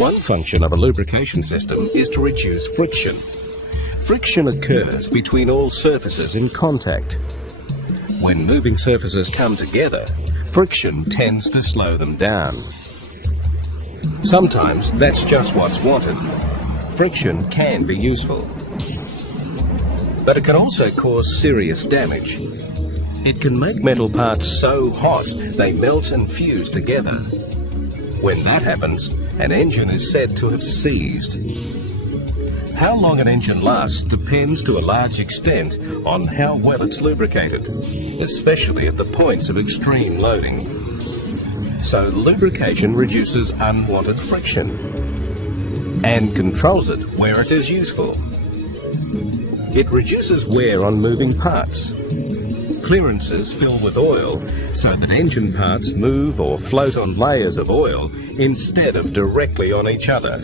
One function of a lubrication system is to reduce friction. Friction occurs between all surfaces in contact. When moving surfaces come together, friction tends to slow them down. Sometimes that's just what's wanted. Friction can be useful. But it can also cause serious damage. It can make metal parts so hot they melt and fuse together. When that happens, an engine is said to have seized. How long an engine lasts depends to a large extent on how well it's lubricated, especially at the points of extreme loading. So lubrication reduces unwanted friction and controls it where it is useful. It reduces wear on moving parts. Clearances fill with oil so that engine parts move or float on layers of oil instead of directly on each other.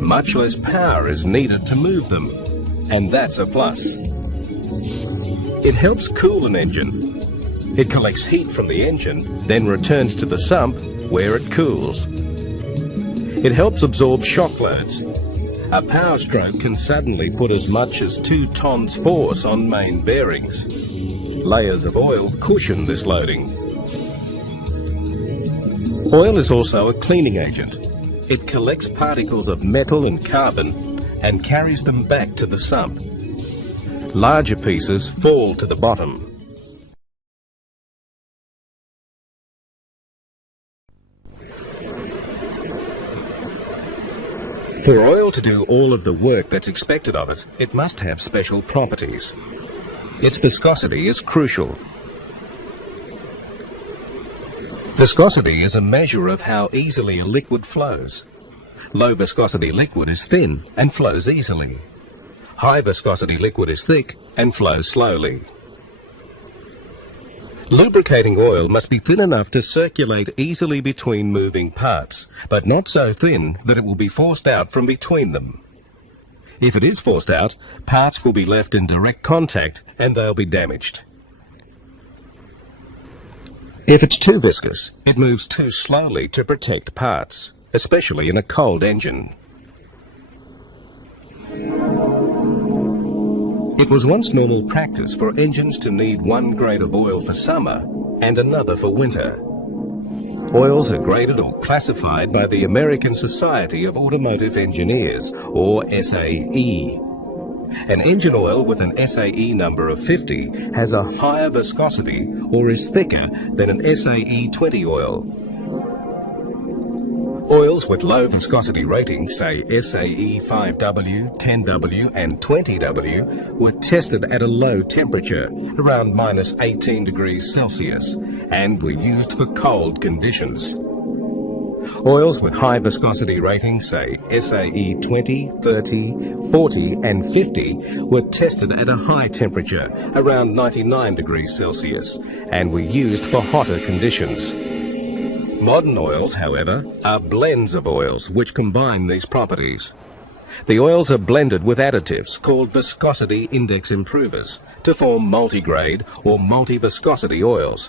Much less power is needed to move them, and that's a plus. It helps cool an engine. It collects heat from the engine, then returns to the sump where it cools. It helps absorb shock loads. A power stroke can suddenly put as much as 2 tons force on main bearings. Layers of oil cushion this loading. Oil is also a cleaning agent. It collects particles of metal and carbon and carries them back to the sump. Larger pieces fall to the bottom. For oil to do all of the work that's expected of it, it must have special properties. Its viscosity is crucial. Viscosity is a measure of how easily a liquid flows. Low viscosity liquid is thin and flows easily. High viscosity liquid is thick and flows slowly. Lubricating oil must be thin enough to circulate easily between moving parts, but not so thin that it will be forced out from between them. If it is forced out, parts will be left in direct contact and they'll be damaged. If it's too viscous, it moves too slowly to protect parts, especially in a cold engine. It was once normal practice for engines to need one grade of oil for summer and another for winter. Oils are graded or classified by the American Society of Automotive Engineers, or SAE. An engine oil with an SAE number of 50 has a higher viscosity or is thicker than an SAE 20 oil. Oils with low viscosity ratings, say SAE 5W, 10W and 20W, were tested at a low temperature, around minus 18 degrees Celsius, and were used for cold conditions. Oils with high viscosity ratings, say SAE 20, 30, 40 and 50, were tested at a high temperature, around 99 degrees Celsius, and were used for hotter conditions. Modern oils, however, are blends of oils which combine these properties. The oils are blended with additives called viscosity index improvers to form multigrade or multi-viscosity oils.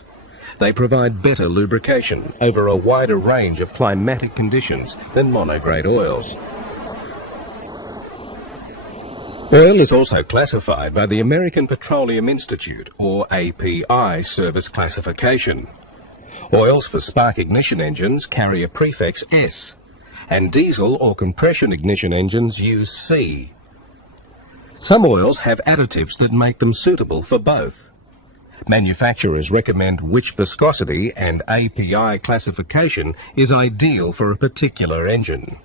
They provide better lubrication over a wider range of climatic conditions than monograde oils. Oil is also classified by the American Petroleum Institute, or API, service classification. Oils for spark ignition engines carry a prefix S, and diesel or compression ignition engines use C. Some oils have additives that make them suitable for both. Manufacturers recommend which viscosity and API classification is ideal for a particular engine.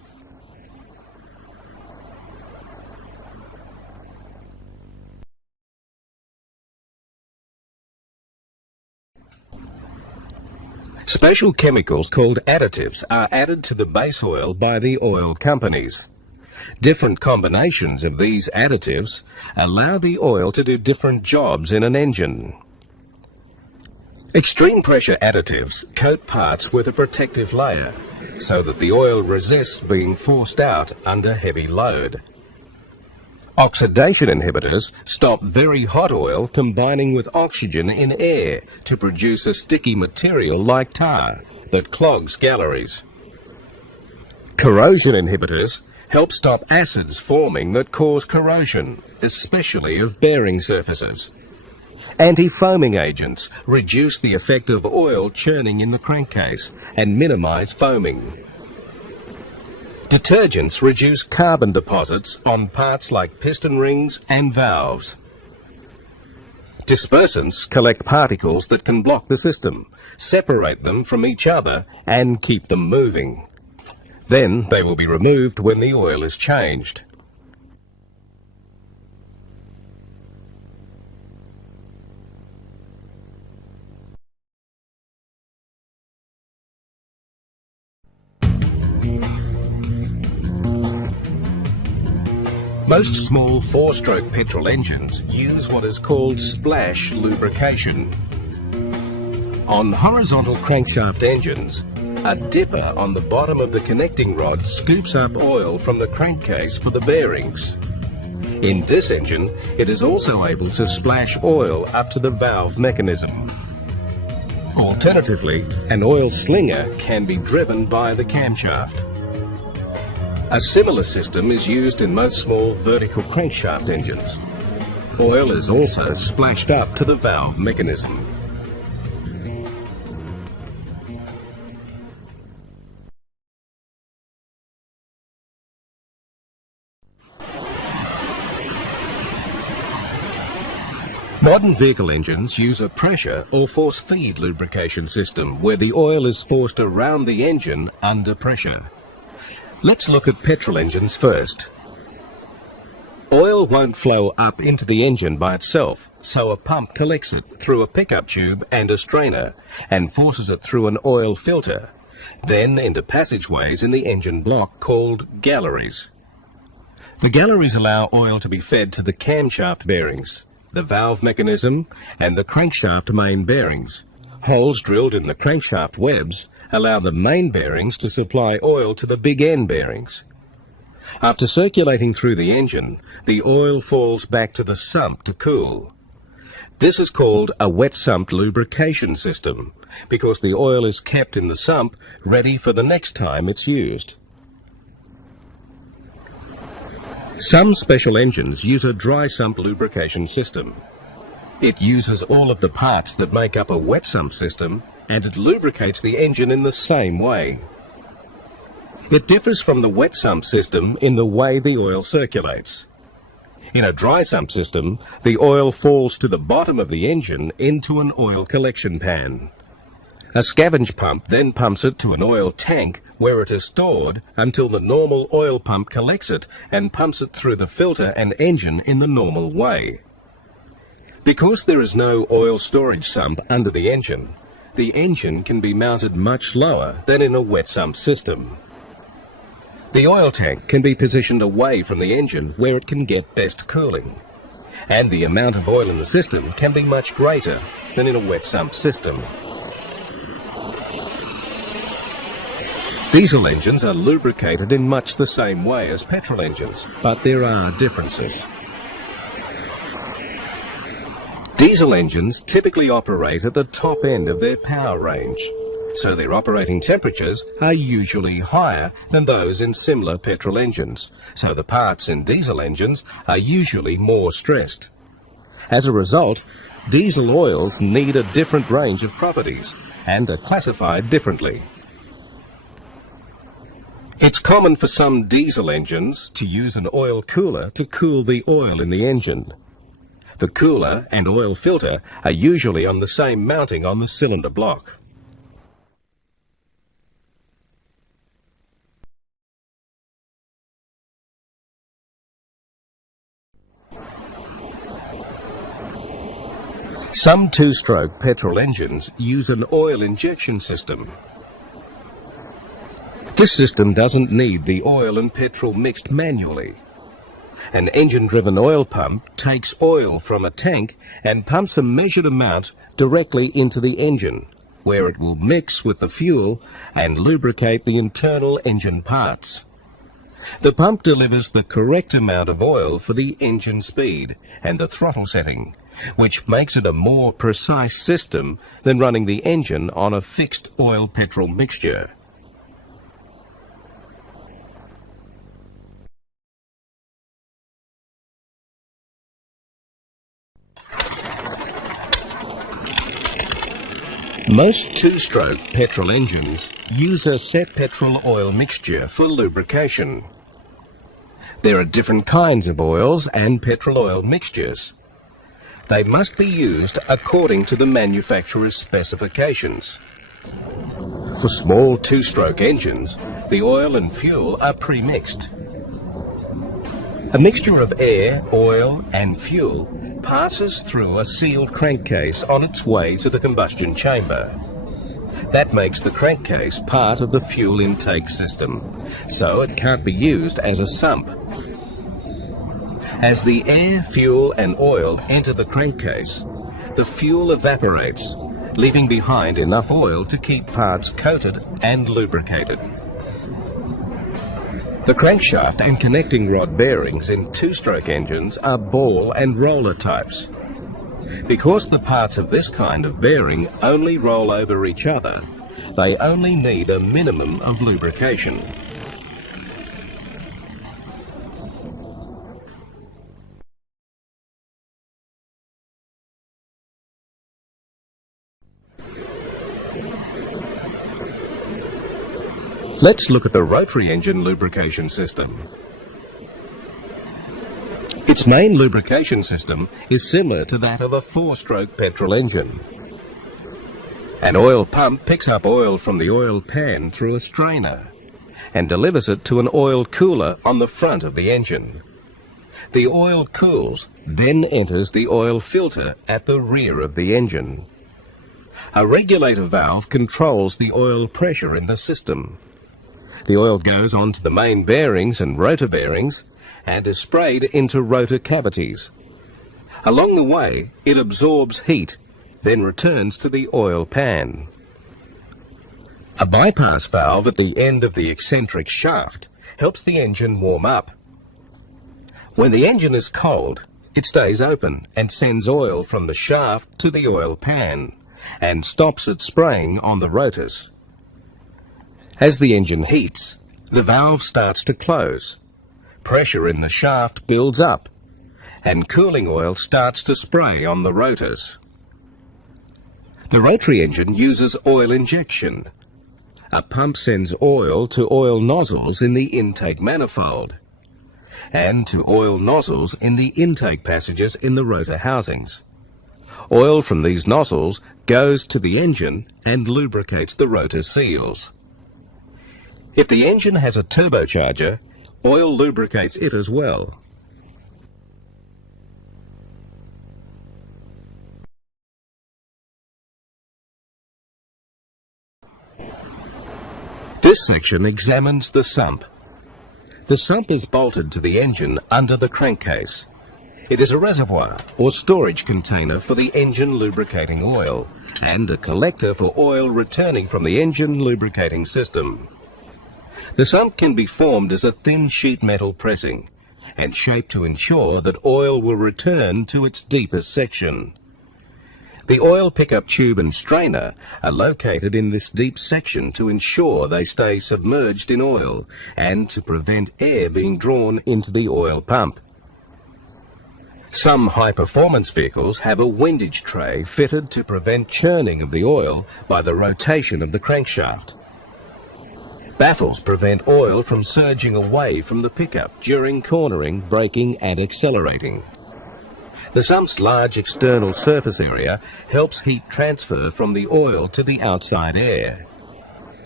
Special chemicals called additives are added to the base oil by the oil companies. Different combinations of these additives allow the oil to do different jobs in an engine. Extreme pressure additives coat parts with a protective layer so that the oil resists being forced out under heavy load. Oxidation inhibitors stop very hot oil combining with oxygen in air to produce a sticky material like tar that clogs galleries. Corrosion inhibitors help stop acids forming that cause corrosion, especially of bearing surfaces. Anti-foaming agents reduce the effect of oil churning in the crankcase and minimize foaming. Detergents reduce carbon deposits on parts like piston rings and valves. Dispersants collect particles that can block the system, separate them from each other and keep them moving. Then they will be removed when the oil is changed. Most small four-stroke petrol engines use what is called splash lubrication. On horizontal crankshaft engines, a dipper on the bottom of the connecting rod scoops up oil from the crankcase for the bearings. In this engine, it is also able to splash oil up to the valve mechanism. Alternatively, an oil slinger can be driven by the camshaft. A similar system is used in most small vertical crankshaft engines. Oil is also splashed up to the valve mechanism. Modern vehicle engines use a pressure or force feed lubrication system where the oil is forced around the engine under pressure. Let's look at petrol engines first. Oil won't flow up into the engine by itself, so a pump collects it through a pickup tube and a strainer and forces it through an oil filter, then into passageways in the engine block called galleries. The galleries allow oil to be fed to the camshaft bearings, the valve mechanism and the crankshaft main bearings. Holes drilled in the crankshaft webs allow the main bearings to supply oil to the big end bearings. After circulating through the engine, the oil falls back to the sump to cool. This is called a wet sump lubrication system because the oil is kept in the sump ready for the next time it's used. Some special engines use a dry sump lubrication system. It uses all of the parts that make up a wet sump system and it lubricates the engine in the same way. It differs from the wet sump system in the way the oil circulates. In a dry sump system, the oil falls to the bottom of the engine into an oil collection pan. A scavenge pump then pumps it to an oil tank where it is stored until the normal oil pump collects it and pumps it through the filter and engine in the normal way. Because there is no oil storage sump under the engine can be mounted much lower than in a wet sump system. The oil tank can be positioned away from the engine where it can get best cooling, and the amount of oil in the system can be much greater than in a wet sump system. Diesel engines are lubricated in much the same way as petrol engines, but there are differences. Diesel engines typically operate at the top end of their power range, so their operating temperatures are usually higher than those in similar petrol engines, so the parts in diesel engines are usually more stressed. As a result, diesel oils need a different range of properties and are classified differently. It's common for some diesel engines to use an oil cooler to cool the oil in the engine. The cooler and oil filter are usually on the same mounting on the cylinder block. Some two-stroke petrol engines use an oil injection system. This system doesn't need the oil and petrol mixed manually. An engine-driven oil pump takes oil from a tank and pumps a measured amount directly into the engine, where it will mix with the fuel and lubricate the internal engine parts. The pump delivers the correct amount of oil for the engine speed and the throttle setting, which makes it a more precise system than running the engine on a fixed oil-petrol mixture. Most two-stroke petrol engines use a set petrol oil mixture for lubrication. There are different kinds of oils and petrol oil mixtures. They must be used according to the manufacturer's specifications. For small two-stroke engines, the oil and fuel are pre-mixed. A mixture of air, oil and fuel passes through a sealed crankcase on its way to the combustion chamber. That makes the crankcase part of the fuel intake system, so it can't be used as a sump. As the air, fuel and oil enter the crankcase, the fuel evaporates, leaving behind enough oil to keep parts coated and lubricated. The crankshaft and connecting rod bearings in two-stroke engines are ball and roller types. Because the parts of this kind of bearing only roll over each other, they only need a minimum of lubrication. Let's look at the rotary engine lubrication system. Its main lubrication system is similar to that of a four-stroke petrol engine. An oil pump picks up oil from the oil pan through a strainer and delivers it to an oil cooler on the front of the engine. The oil cools, then enters the oil filter at the rear of the engine. A regulator valve controls the oil pressure in the system. The oil goes onto the main bearings and rotor bearings and is sprayed into rotor cavities. Along the way, it absorbs heat, then returns to the oil pan. A bypass valve at the end of the eccentric shaft helps the engine warm up. When the engine is cold, it stays open and sends oil from the shaft to the oil pan and stops it spraying on the rotors. As the engine heats, the valve starts to close. Pressure in the shaft builds up, and cooling oil starts to spray on the rotors. The rotary engine uses oil injection. A pump sends oil to oil nozzles in the intake manifold, and to oil nozzles in the intake passages in the rotor housings. Oil from these nozzles goes to the engine and lubricates the rotor seals. If the engine has a turbocharger, oil lubricates it as well. This section examines the sump. The sump is bolted to the engine under the crankcase. It is a reservoir or storage container for the engine lubricating oil and a collector for oil returning from the engine lubricating system. The sump can be formed as a thin sheet metal pressing and shaped to ensure that oil will return to its deepest section. The oil pickup tube and strainer are located in this deep section to ensure they stay submerged in oil and to prevent air being drawn into the oil pump. Some high-performance vehicles have a windage tray fitted to prevent churning of the oil by the rotation of the crankshaft. Baffles prevent oil from surging away from the pickup during cornering, braking and accelerating. The sump's large external surface area helps heat transfer from the oil to the outside air.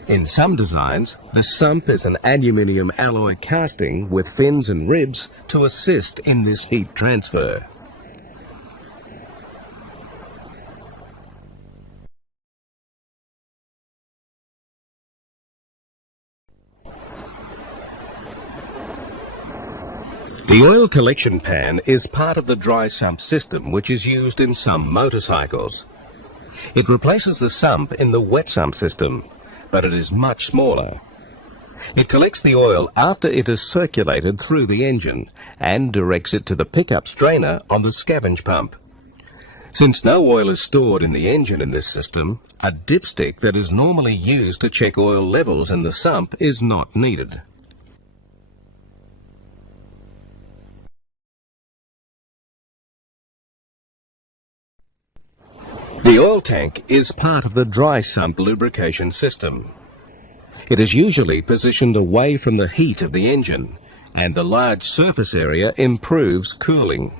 In some designs, the sump is an aluminium alloy casting with fins and ribs to assist in this heat transfer. The oil collection pan is part of the dry sump system which is used in some motorcycles. It replaces the sump in the wet sump system, but it is much smaller. It collects the oil after it is circulated through the engine and directs it to the pickup strainer on the scavenge pump. Since no oil is stored in the engine in this system, a dipstick that is normally used to check oil levels in the sump is not needed. The oil tank is part of the dry sump lubrication system. It is usually positioned away from the heat of the engine, and the large surface area improves cooling.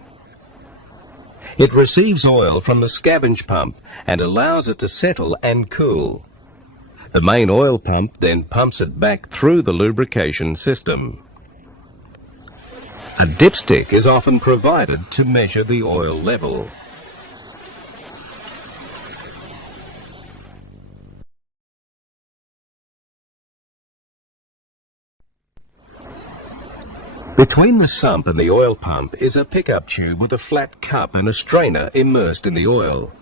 It receives oil from the scavenge pump and allows it to settle and cool. The main oil pump then pumps it back through the lubrication system. A dipstick is often provided to measure the oil level. Between the sump and the oil pump is a pickup tube with a flat cup and a strainer immersed in the oil.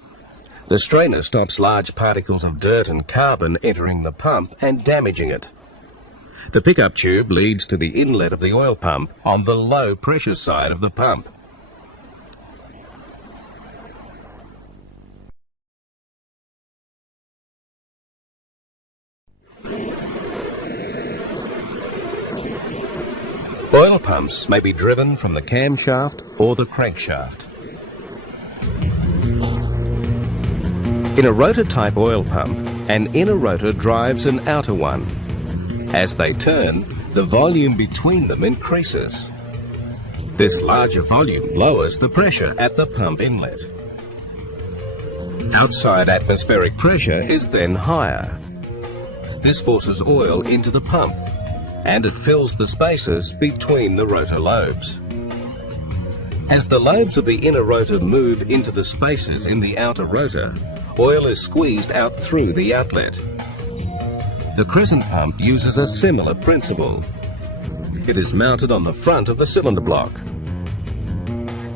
The strainer stops large particles of dirt and carbon entering the pump and damaging it. The pickup tube leads to the inlet of the oil pump on the low pressure side of the pump. Oil pumps may be driven from the camshaft or the crankshaft. In a rotor-type oil pump, an inner rotor drives an outer one. As they turn, the volume between them increases. This larger volume lowers the pressure at the pump inlet. Outside atmospheric pressure is then higher. This forces oil into the pump, and it fills the spaces between the rotor lobes. As the lobes of the inner rotor move into the spaces in the outer rotor, oil is squeezed out through the outlet. The crescent pump uses a similar principle. It is mounted on the front of the cylinder block.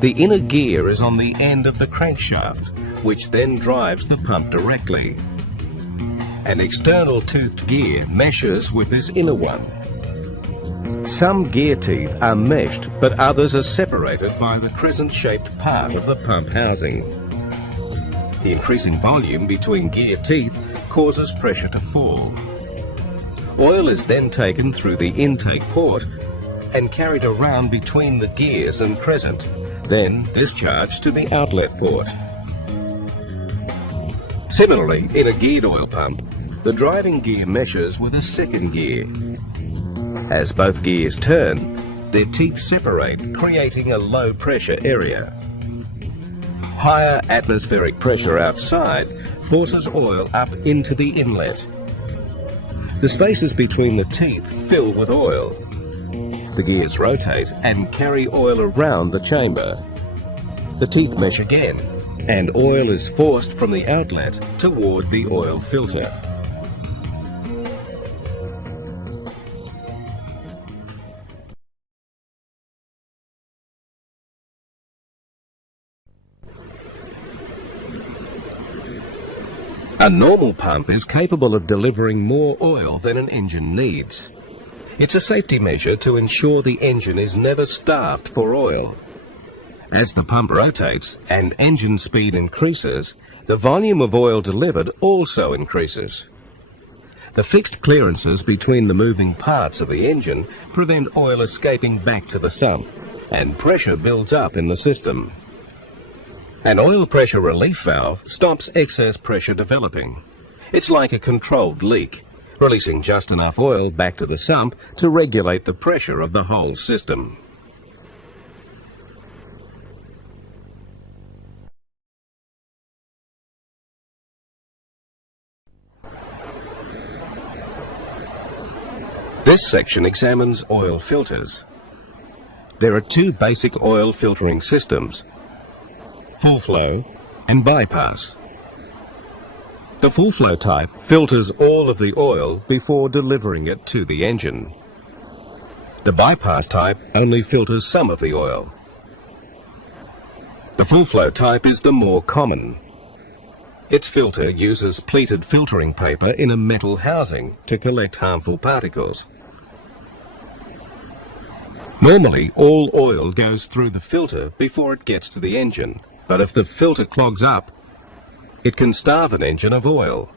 The inner gear is on the end of the crankshaft, which then drives the pump directly. An external toothed gear meshes with this inner one. Some gear teeth are meshed, but others are separated by the crescent-shaped part of the pump housing. The increasing volume between gear teeth causes pressure to fall. Oil is then taken through the intake port and carried around between the gears and crescent, then discharged to the outlet port. Similarly, in a geared oil pump, the driving gear meshes with a second gear. As both gears turn, their teeth separate, creating a low pressure area. Higher atmospheric pressure outside forces oil up into the inlet. The spaces between the teeth fill with oil. The gears rotate and carry oil around the chamber. The teeth mesh again, and oil is forced from the outlet toward the oil filter. A normal pump is capable of delivering more oil than an engine needs. It's a safety measure to ensure the engine is never starved for oil. As the pump rotates and engine speed increases, the volume of oil delivered also increases. The fixed clearances between the moving parts of the engine prevent oil escaping back to the sump, and pressure builds up in the system. An oil pressure relief valve stops excess pressure developing. It's like a controlled leak, releasing just enough oil back to the sump to regulate the pressure of the whole system. This section examines oil filters. There are two basic oil filtering systems: full flow and bypass. The full flow type filters all of the oil before delivering it to the engine. The bypass type only filters some of the oil. The full flow type is the more common. Its filter uses pleated filtering paper in a metal housing to collect harmful particles. Normally, all oil goes through the filter before it gets to the engine. But if the filter clogs up, it can starve an engine of oil.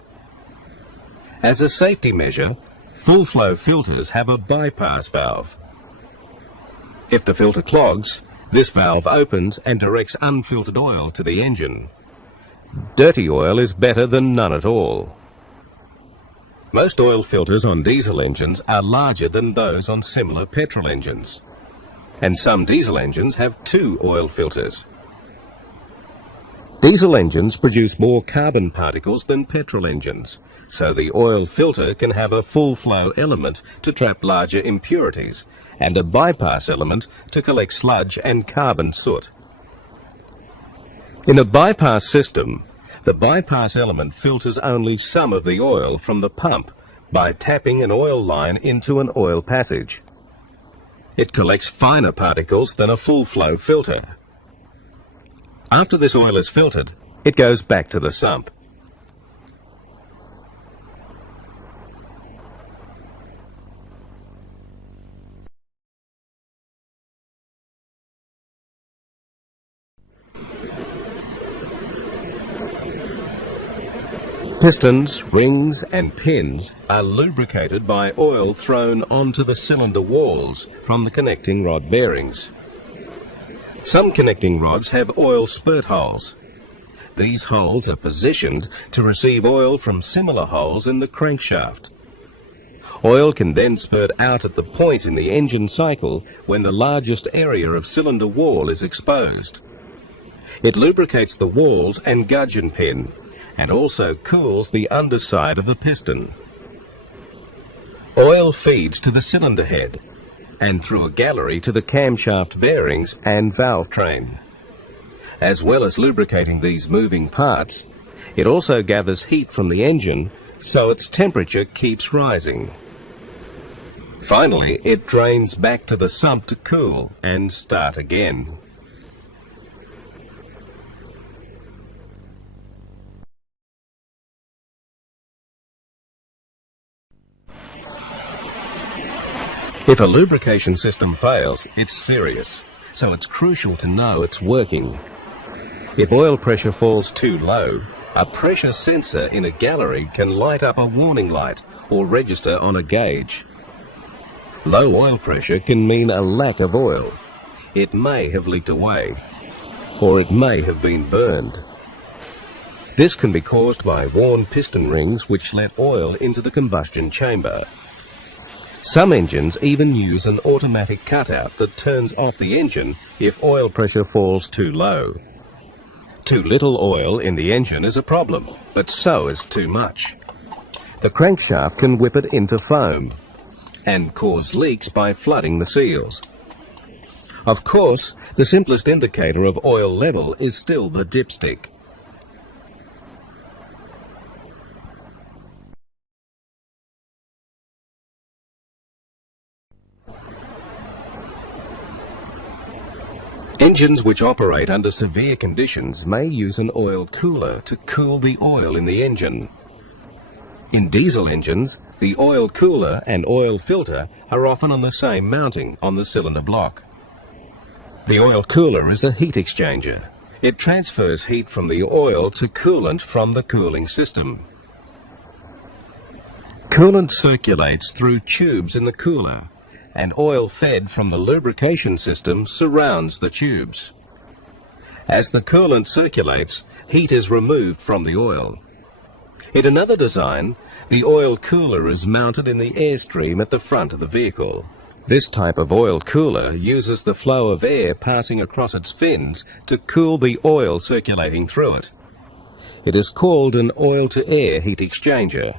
As a safety measure, full flow filters have a bypass valve. If the filter clogs, this valve opens and directs unfiltered oil to the engine. Dirty oil is better than none at all. Most oil filters on diesel engines are larger than those on similar petrol engines. And some diesel engines have 2 oil filters. Diesel engines produce more carbon particles than petrol engines, so the oil filter can have a full flow element to trap larger impurities and a bypass element to collect sludge and carbon soot. In a bypass system, the bypass element filters only some of the oil from the pump by tapping an oil line into an oil passage. It collects finer particles than a full flow filter. After this oil is filtered, it goes back to the sump. Pistons, rings and pins are lubricated by oil thrown onto the cylinder walls from the connecting rod bearings. Some connecting rods have oil spurt holes. These holes are positioned to receive oil from similar holes in the crankshaft. Oil can then spurt out at the point in the engine cycle when the largest area of cylinder wall is exposed. It lubricates the walls and gudgeon pin and also cools the underside of the piston. Oil feeds to the cylinder head and through a gallery to the camshaft bearings and valve train. As well as lubricating these moving parts, it also gathers heat from the engine so its temperature keeps rising. Finally, it drains back to the sump to cool and start again. If a lubrication system fails, it's serious, so it's crucial to know it's working. If oil pressure falls too low, a pressure sensor in a gallery can light up a warning light or register on a gauge. Low oil pressure can mean a lack of oil. It may have leaked away, or it may have been burned. This can be caused by worn piston rings which let oil into the combustion chamber. Some engines even use an automatic cutout that turns off the engine if oil pressure falls too low. Too little oil in the engine is a problem, but so is too much. The crankshaft can whip it into foam and cause leaks by flooding the seals. Of course, the simplest indicator of oil level is still the dipstick. Engines which operate under severe conditions may use an oil cooler to cool the oil in the engine. In diesel engines, the oil cooler and oil filter are often on the same mounting on the cylinder block. The oil cooler is a heat exchanger. It transfers heat from the oil to coolant from the cooling system. Coolant circulates through tubes in the cooler, and oil fed from the lubrication system surrounds the tubes. As the coolant circulates, heat is removed from the oil. In another design, the oil cooler is mounted in the airstream at the front of the vehicle. This type of oil cooler uses the flow of air passing across its fins to cool the oil circulating through it. It is called an oil-to-air heat exchanger.